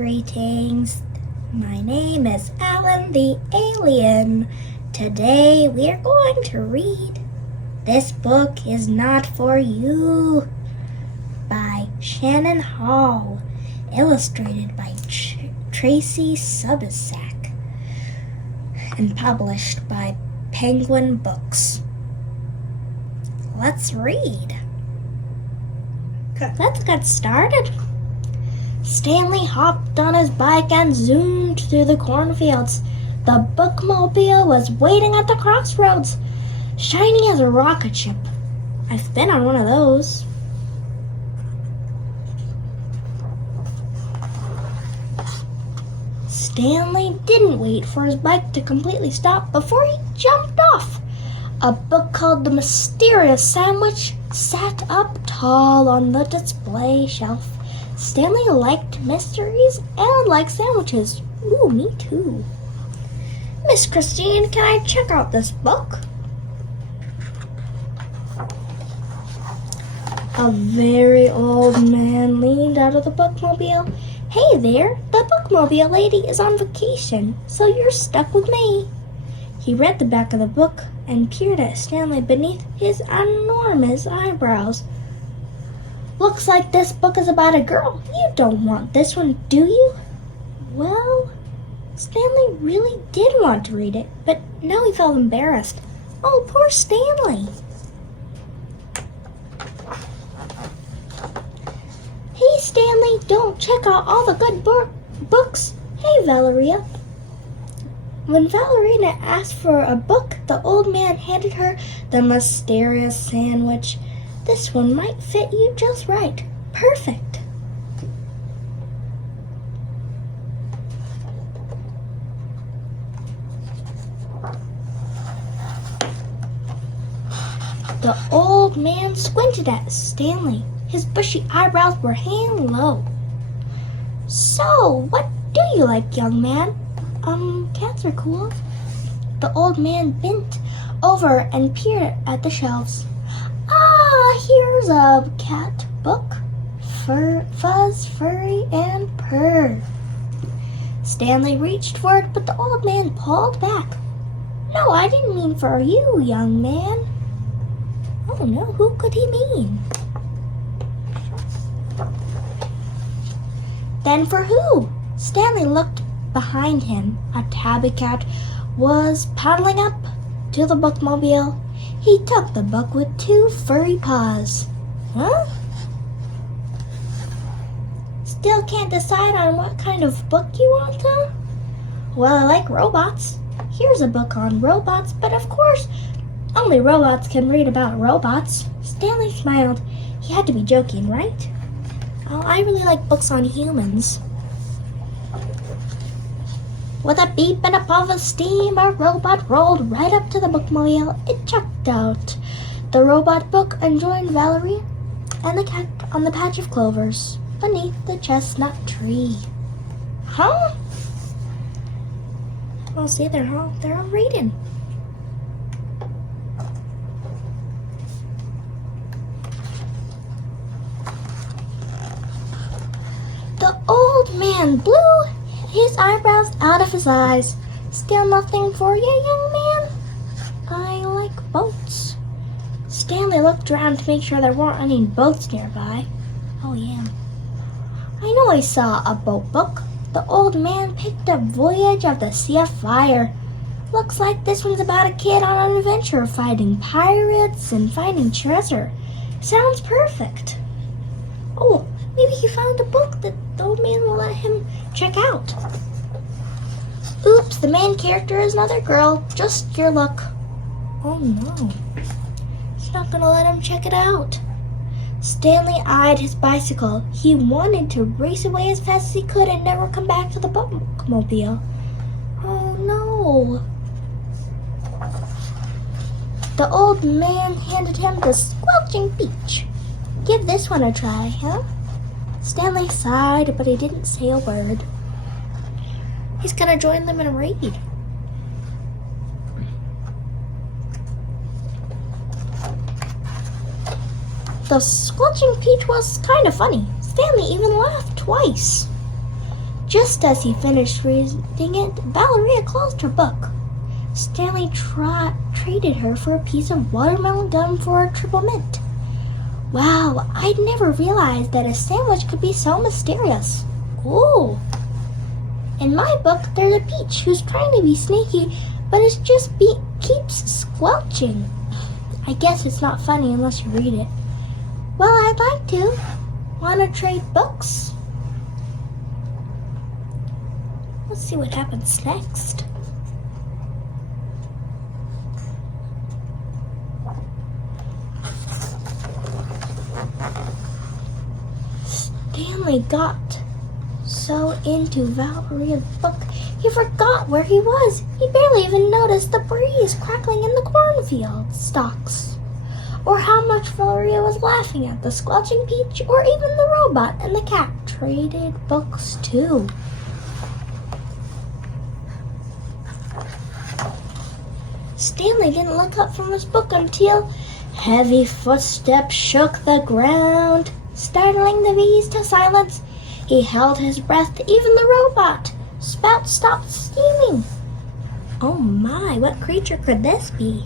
Greetings. My name is Alan the Alien. Today we are going to read This Book Is Not For You by Shannon Hall, illustrated by Tracy Subisac, and published by Penguin Books. Let's read. Let's get started. Stanley hopped on his bike and zoomed through the cornfields. The bookmobile was waiting at the crossroads, shiny as a rocket ship. I've been on one of those. Stanley didn't wait for his bike to completely stop before he jumped off. A book called The Mysterious Sandwich sat up tall on the display shelf. Stanley liked mysteries and liked sandwiches. Ooh, me too. Miss Christine, can I check out this book? A very old man leaned out of the bookmobile. Hey there, the bookmobile lady is on vacation, so you're stuck with me. He read the back of the book and peered at Stanley beneath his enormous eyebrows. Looks like this book is about a girl. You don't want this one, do you? Well, Stanley really did want to read it, but now he felt embarrassed. Oh, poor Stanley. Hey, Stanley, don't check out all the good books. Hey, Valeria. When Valerina asked for a book, the old man handed her The Mysterious Sandwich. This one might fit you just right. Perfect. The old man squinted at Stanley. His bushy eyebrows were hanging low. So, what do you like, young man? Cats are cool. The old man bent over and peered at the shelves. Ah, here's a cat book. Fuzz, furry, and purr. Stanley reached for it, but the old man pulled back. No, I didn't mean for you, young man. Oh no, who could he mean? Then for who? Stanley looked behind him. A tabby cat was paddling up to the bookmobile. He took the book with two furry paws. Huh? Still can't decide on what kind of book you want, huh? Well, I like robots. Here's a book on robots, but of course, only robots can read about robots. Stanley smiled. He had to be joking, right? Oh, I really like books on humans. With a beep and a puff of steam, a robot rolled right up to the bookmobile. It checked out the robot book and joined Valerie and the cat on the patch of clovers beneath the chestnut tree. Huh? Oh, see, they're all reading. The old man blew his eyebrows out of his eyes. Still nothing for you, young man? I like boats. Stanley looked around to make sure there weren't any boats nearby. Oh, yeah. I know I saw a boat book. The old man picked up Voyage of the Sea of Fire. Looks like this one's about a kid on an adventure fighting pirates and finding treasure. Sounds perfect. Oh, maybe he found a book that the old man will let him check out. Oops, the main character is another girl. Just your luck. Oh no. He's not gonna let him check it out. Stanley eyed his bicycle. He wanted to race away as fast as he could and never come back to the bookmobile. Oh no. The old man handed him the Squelching Peach. Give this one a try, huh? Stanley sighed, but he didn't say a word. He's gonna join them in a raid. The Squelching Peach was kind of funny. Stanley even laughed twice. Just as he finished reading it, Valeria closed her book. Stanley traded her for a piece of watermelon gum for a triple mint. Wow, I'd never realized that a sandwich could be so mysterious. Ooh. In my book, there's a peach who's trying to be sneaky, but it just keeps squelching. I guess it's not funny unless you read it. Well, I'd like to. Want to trade books? Let's see what happens next. Stanley got so into Valeria's book, he forgot where he was. He barely even noticed the breeze crackling in the cornfield stalks, or how much Valeria was laughing at the squelching peach, or even the robot and the cat traded books too. Stanley didn't look up from his book until heavy footsteps shook the ground, startling the bees to silence. He held his breath. Even the robot spout stopped steaming. Oh my, what creature could this be?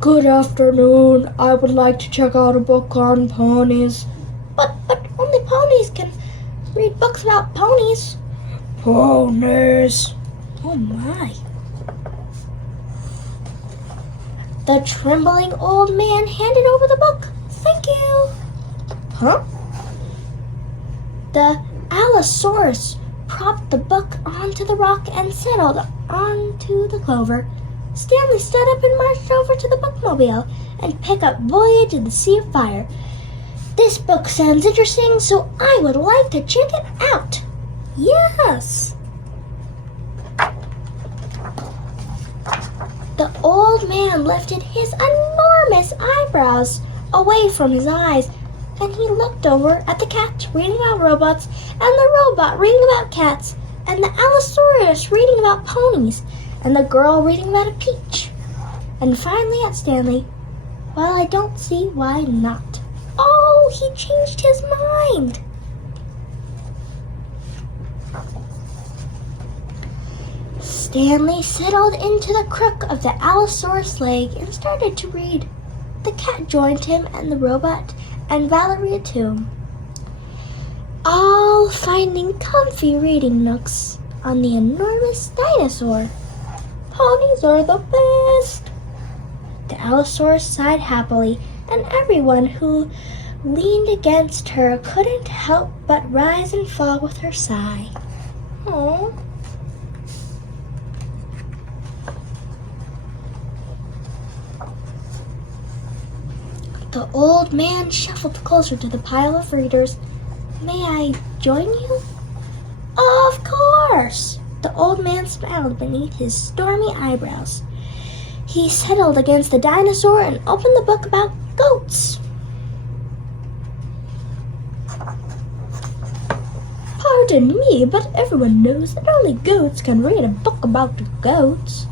Good afternoon. I would like to check out a book on ponies. But only ponies can read books about ponies. Ponies. Oh my. The trembling old man handed over the book. Thank you. Huh? The Allosaurus propped the book onto the rock and settled onto the clover. Stanley stood up and marched over to the bookmobile and picked up Voyage of the Sea of Fire. This book sounds interesting, so I would like to check it out. Yes. The old man lifted his enormous eyebrows away from his eyes, and he looked over at the cat reading about robots, and the robot reading about cats, and the Allosaurus reading about ponies, and the girl reading about a peach. And finally at Stanley. Well, I don't see why not. Oh, he changed his mind. Stanley settled into the crook of the Allosaurus leg and started to read. The cat joined him, and the robot, and Valeria too, all finding comfy reading nooks on the enormous dinosaur. Ponies are the best. The Allosaurus sighed happily, and everyone who leaned against her couldn't help but rise and fall with her sigh. Aww. The old man shuffled closer to the pile of readers. May I join you? Of course! The old man smiled beneath his stormy eyebrows. He settled against the dinosaur and opened the book about goats. Pardon me, but everyone knows that only goats can read a book about goats.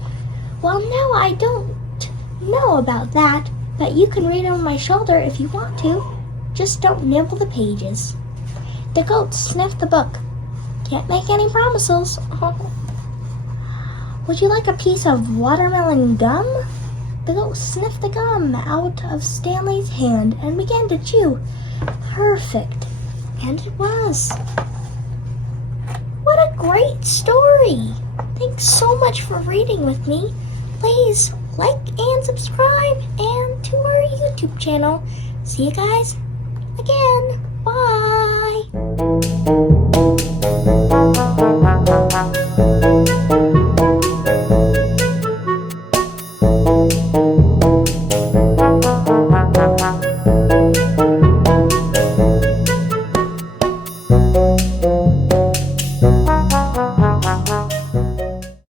Well, now I don't know about that, but you can read over my shoulder if you want to. Just don't nibble the pages. The goat sniffed the book. Can't make any promises. Oh. Would you like a piece of watermelon gum? The goat sniffed the gum out of Stanley's hand and began to chew. Perfect. And it was. What a great story. Thanks so much for reading with me. Please like and subscribe and to our YouTube channel. See you guys again. Bye.